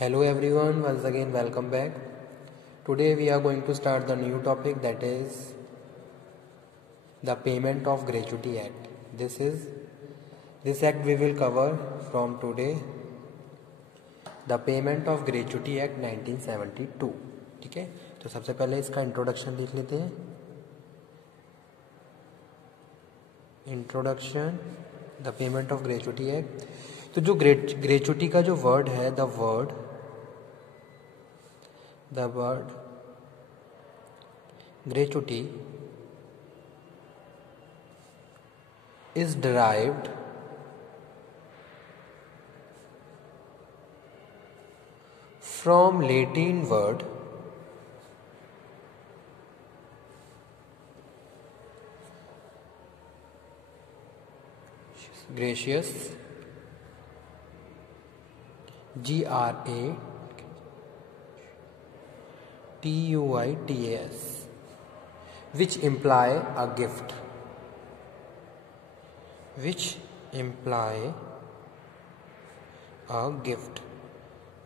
Hello everyone, once again welcome back. Today we are going to start the new topic, that is the Payment of Gratuity Act. This act we will cover from today, the Payment of Gratuity Act 1972. ठीक है, तो सबसे पहले इसका introduction देख लेते हैं. Introduction, the payment of gratuity act. तो जो ग्रेचुटी का जो वर्ड है, the word gratuity is derived from Latin word gracious, GRATUITAS, which imply a gift.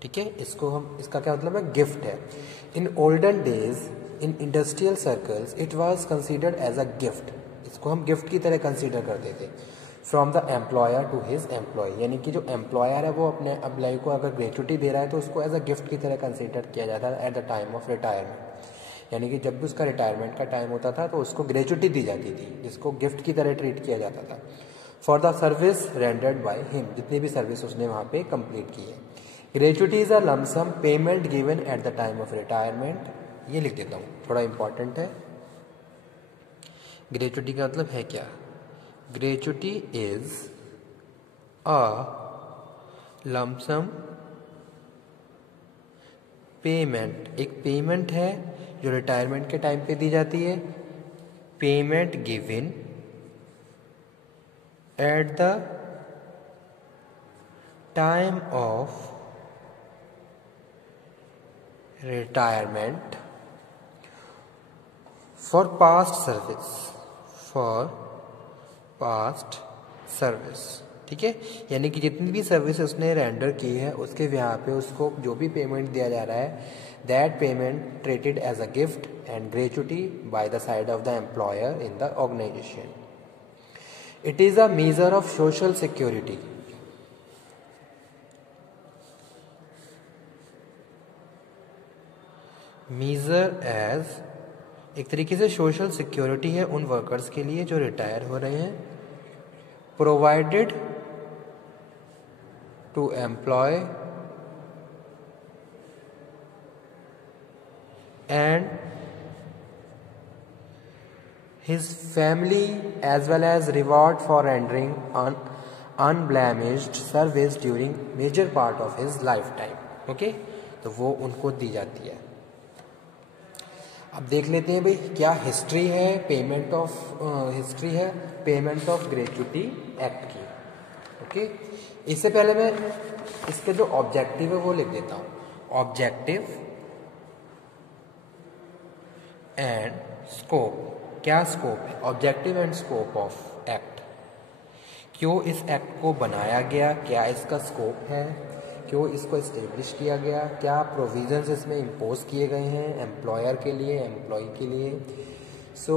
ठीक है, इसका क्या मतलब है? गिफ्ट है. In olden days in industrial circles it was considered as a gift. इसको हम गिफ्ट की तरह कंसीडर करते थे. From the employer to his employee, यानी कि जो एम्प्लॉयर है वो अपने एम्प्लॉय को अगर ग्रेचुटी दे रहा है तो उसको एज अ गिफ्ट की तरह कंसीडर किया जाता है at the time of retirement. यानी कि जब भी उसका रिटायरमेंट का टाइम होता था तो उसको ग्रेचुटी दी जाती थी, जिसको गिफ्ट की तरह ट्रीट किया जाता था. For the service rendered by him, जितनी भी सर्विस उसने वहाँ पे कंप्लीट की है. Gratuity is a lump sum payment given at the time of retirement. ये लिख देता हूँ, थोड़ा इंपॉर्टेंट है. ग्रेचुटी का मतलब है क्या? Gratuity is a lump sum payment, एक पेमेंट है जो रिटायरमेंट के टाइम पे दी जाती है. Payment given at the time of retirement for past service. ठीक है, यानी कि जितनी भी सर्विस उसने रेंडर की है उसके यहाँ पे उसको जो भी पेमेंट दिया जा रहा है, that payment treated as a gift and gratuity by the side of the employer in the organisation. It is a measure of social security. Measure as एक तरीके से सोशल सिक्योरिटी है उन वर्कर्स के लिए जो रिटायर हो रहे हैं. Provided to employee and his family as well as reward for rendering unblemished service during major part of his lifetime. Okay, तो वो उनको दी जाती है. अब देख लेते हैं भाई क्या हिस्ट्री है पेमेंट ऑफ ग्रेचुटी एक्ट की. ओके, इससे पहले मैं इसके जो ऑब्जेक्टिव है वो लिख देता हूं. Objective and scope. क्या स्कोप है? Objective and scope of act. क्यों इस एक्ट को बनाया गया, क्या इसका स्कोप है, क्यों इसको एस्टेब्लिश किया गया, क्या प्रोविजंस इसमें इम्पोज किए गए हैं एम्प्लॉयर के लिए, एम्प्लॉय के लिए. So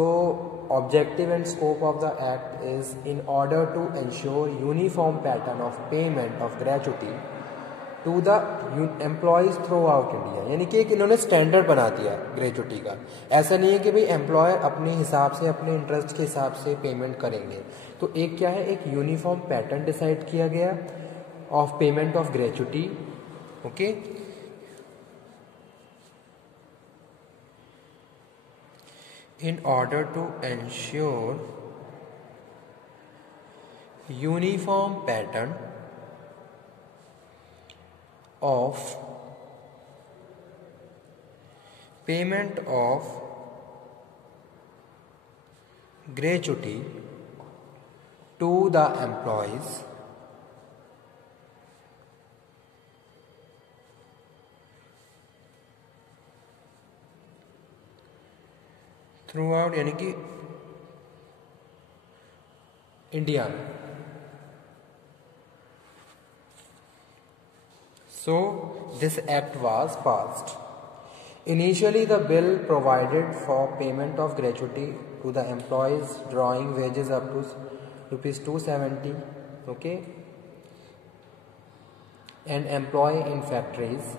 objective and scope of the act is in order to ensure uniform pattern of payment of gratuity to the employees throughout India. यानी कि एक इन्होंने स्टैंडर्ड बना दिया ग्रेचुटी का. ऐसा नहीं है कि भाई एम्प्लॉयर अपने हिसाब से, अपने इंटरेस्ट के हिसाब से पेमेंट करेंगे. तो एक क्या है, एक यूनिफॉर्म पैटर्न डिसाइड किया गया of payment of gratuity. Okay, in order to ensure uniform pattern of payment of gratuity to the employees through out, यानी कि India. So this act was passed. Initially the bill provided for payment of gratuity to the employees drawing wages up to rupees 270, okay, and employee in factories,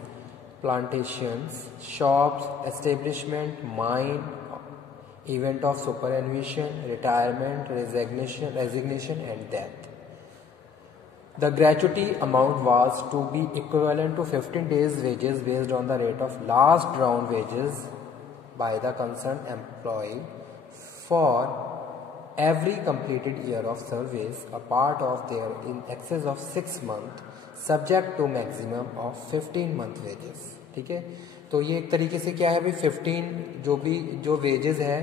plantations, shops, establishment, mine, event of superannuation, retirement, resignation and death. The gratuity amount was to be equivalent to 15 days wages based on the rate of last round wages by the concerned employee for every completed year of service, a part of their in excess of 6 months, subject to maximum of 15 month wages. ठीक है, तो ये एक तरीके से क्या है भाई, 15 जो वेजेस है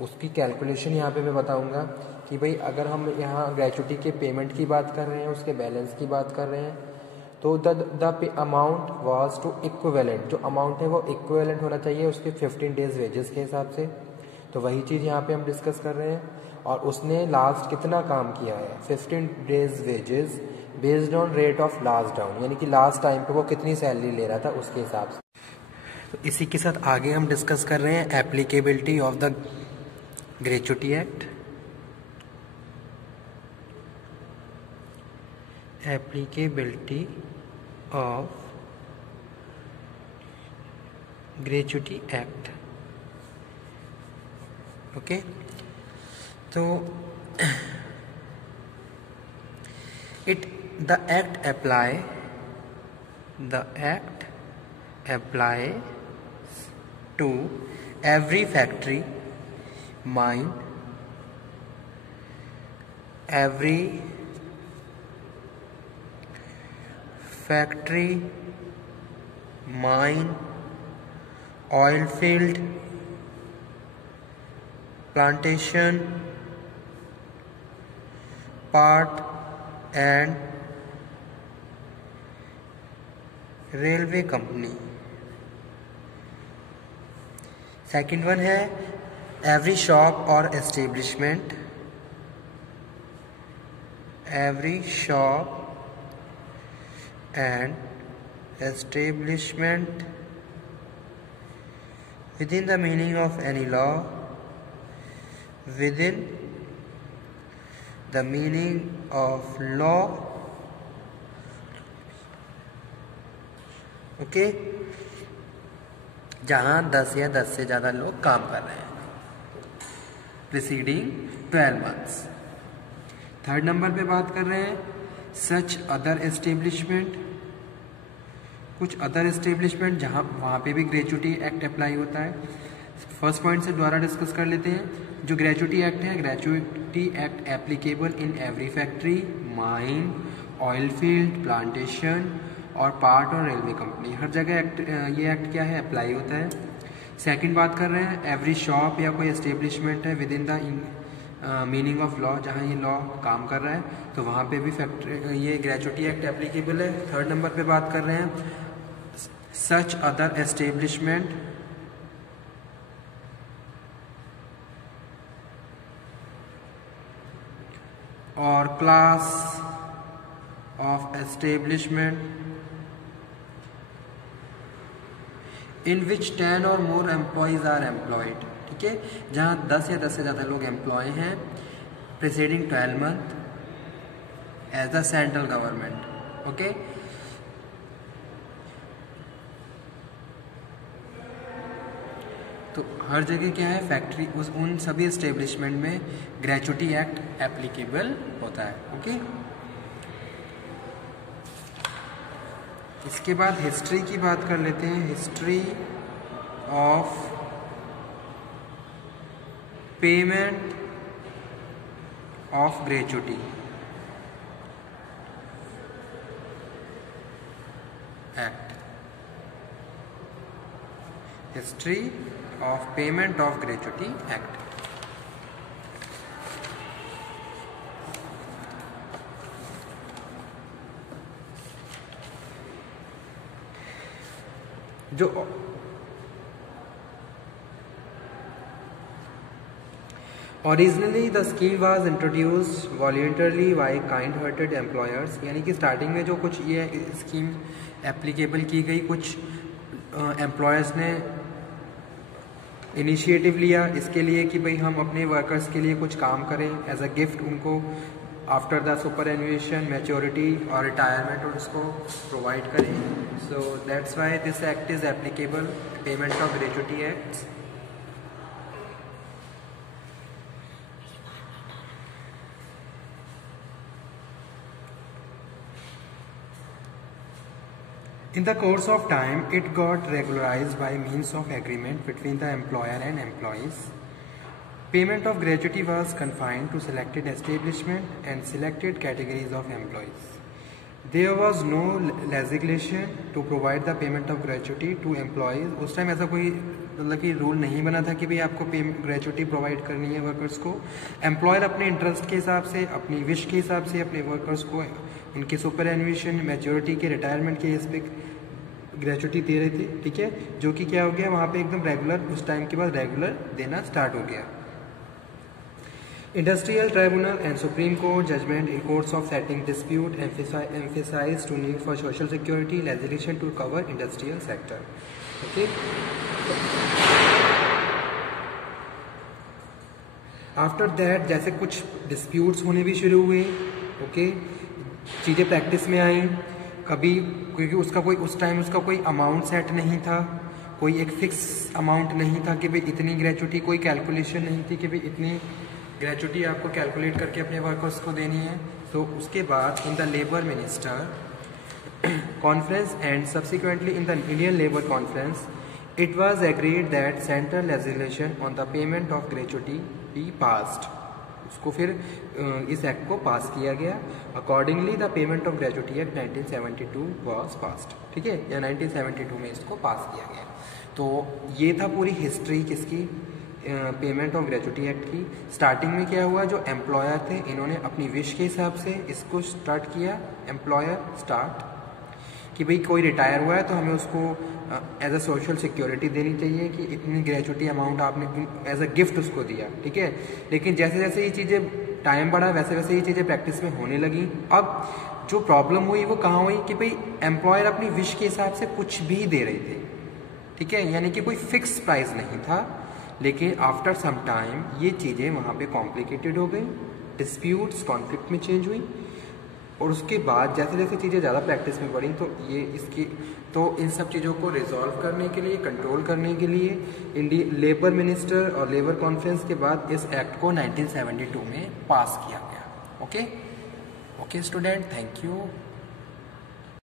उसकी कैलकुलेशन यहाँ पे मैं बताऊंगा कि भाई अगर हम यहाँ ग्रेचुटी के पेमेंट की बात कर रहे हैं, उसके बैलेंस की बात कर रहे हैं, तो the amount was to equivalent, जो अमाउंट है वो इक्विवेलेंट होना चाहिए उसके 15 डेज वेजेस के हिसाब से। तो वही चीज़ यहाँ पे हम डिस्कस कर रहे हैं। और उसने लास्ट कितना काम किया है, 15 days wages based on rate of last down, यानी कि लास्ट टाइम पे वो कितनी सैलरी ले रहा था उसके हिसाब से। तो इसी के साथ आगे हम डिस्कस कर रहे हैं applicability of the gratuity act. Applicability of gratuity act, okay. तो the act applies to every factory, mine, every factory, mine, oil field, plantation, part and railway company. Second one है एवरी शॉप और establishment, every shop and establishment with in the meaning of any law, with in the meaning of law, okay, जहां 10 या 10 से ज़्यादा लोग काम कर रहे हैं प्रीसीडिंग 12 मंथ्स। थर्ड नंबर पे बात कर रहे हैं सच अदर एस्टेब्लिशमेंट, कुछ अदर एस्टेब्लिशमेंट जहां वहां पे भी ग्रेचुटी एक्ट अप्लाई होता है। फर्स्ट पॉइंट से द्वारा डिस्कस कर लेते हैं। जो ग्रेचुटी एक्ट है, gratuity act applicable in every factory, mine, oil field, plantation और पार्ट और रेलवे कंपनी, हर जगह ये एक्ट क्या है, अप्लाई होता है। सेकंड बात कर रहे हैं एवरी शॉप या कोई एस्टेब्लिशमेंट है with in the meaning of law, जहां ये लॉ काम कर रहा है तो वहां पे भी फैक्ट्री ये ग्रेचुटी एक्ट एप्लीकेबल है। थर्ड नंबर पे बात कर रहे हैं सच अदर एस्टेब्लिशमेंट और क्लास ऑफ एस्टेब्लिशमेंट इन विच 10 और मोर एम्प्लॉयज आर एम्प्लॉयड, ठीक है, जहां 10 या 10 से ज़्यादा लोग एम्प्लॉय हैं preceding 12 month as the central government, okay. तो हर जगह क्या है, फैक्ट्री उन सभी एस्टेब्लिशमेंट में ग्रेचुटी एक्ट एप्लीकेबल होता है, ओके। इसके बाद हिस्ट्री की बात कर लेते हैं। History of payment of gratuity act, history of payment of gratuity act. Originally the scheme was introduced voluntarily by kind hearted employers, यानी कि स्टार्टिंग में जो कुछ ये स्कीम एप्लीकेबल की गई, कुछ एम्प्लॉयर्स ने इनिशिएटिव लिया इसके लिए कि भाई हम अपने वर्कर्स के लिए कुछ काम करें, एज अ गिफ्ट उनको आफ्टर द सुपर एनुएशन मैच्योरिटी और रिटायरमेंट उसको प्रोवाइड करें. So that's why this act is applicable, payment of gratuity act. In the course of time, it got regularized by means of agreement between the employer and employees. Payment of gratuity was confined to selected establishment and selected categories of employees. There was no legislation to provide the payment of gratuity to employees. उस time ऐसा कोई मतलब कि rule नहीं बना था कि भाई आपको ग्रेचुटी प्रोवाइड करनी है वर्कर्स को. एम्प्लॉयर अपने इंटरेस्ट के हिसाब से, अपनी विश के हिसाब से अपने वर्कर्स को उनके सुपर एनुएशन, मैच्योरिटी के, रिटायरमेंट के इस पे ग्रेचुटी दे रहे थे. ठीक है, जो कि क्या हो गया वहाँ पे एकदम रेगुलर, उस टाइम के बाद रेगुलर देना स्टार्ट हो गया. Industrial Tribunal and Supreme Court judgment in courts of settling dispute emphasize to need for social security legislation to cover industrial sector. Okay. After that जैसे कुछ disputes होने भी शुरू हुए. ओके, चीज़ें प्रैक्टिस में आई. कभी क्योंकि उसका कोई उस टाइम उसका कोई अमाउंट सेट नहीं था, कोई एक फिक्स अमाउंट नहीं था कि भाई इतनी ग्रेचुटी, कोई कैलकुलेशन नहीं थी कि भाई इतनी ग्रेचुटी आपको कैलकुलेट करके अपने वर्कर्स को देनी है. तो उसके बाद in the labour minister conference and subsequently in the Indian labour conference it was agreed that central legislation on the payment of gratuity be passed. उसको फिर इस एक्ट को पास किया गया. Accordingly the payment of gratuity act 1972 was passed. ठीक है, या 1972 में इसको पास किया गया. तो ये था पूरी हिस्ट्री किसकी, पेमेंट ऑफ ग्रेचुटी एक्ट की. स्टार्टिंग में क्या हुआ, जो एम्प्लॉयर थे इन्होंने अपनी विश के हिसाब से इसको स्टार्ट किया. एम्प्लॉयर स्टार्ट कि भाई कोई रिटायर हुआ है तो हमें उसको एज अ सोशल सिक्योरिटी देनी चाहिए कि इतनी ग्रेचुटी अमाउंट आपने एज अ गिफ्ट उसको दिया. ठीक है, लेकिन जैसे जैसे ये चीज़ें टाइम बढ़ा वैसे वैसे ये चीज़ें प्रैक्टिस में होने लगी. अब जो प्रॉब्लम हुई वो कहाँ हुई कि भाई एम्प्लॉयर अपनी विश के हिसाब से कुछ भी दे रहे थे. ठीक है, यानी कि कोई फिक्स प्राइस नहीं था. लेकिन आफ्टर सम टाइम ये चीज़ें वहाँ पे कॉम्प्लिकेटेड हो गई, डिस्प्यूट्स कॉन्फ्लिक्ट में चेंज हुई. और उसके बाद जैसे जैसे चीज़ें ज़्यादा प्रैक्टिस में बढ़ी तो ये इसकी तो इन सब चीज़ों को रिजॉल्व करने के लिए, कंट्रोल करने के लिए लेबर मिनिस्टर और लेबर कॉन्फ्रेंस के बाद इस एक्ट को 1972 में पास किया गया. Okay student, thank you.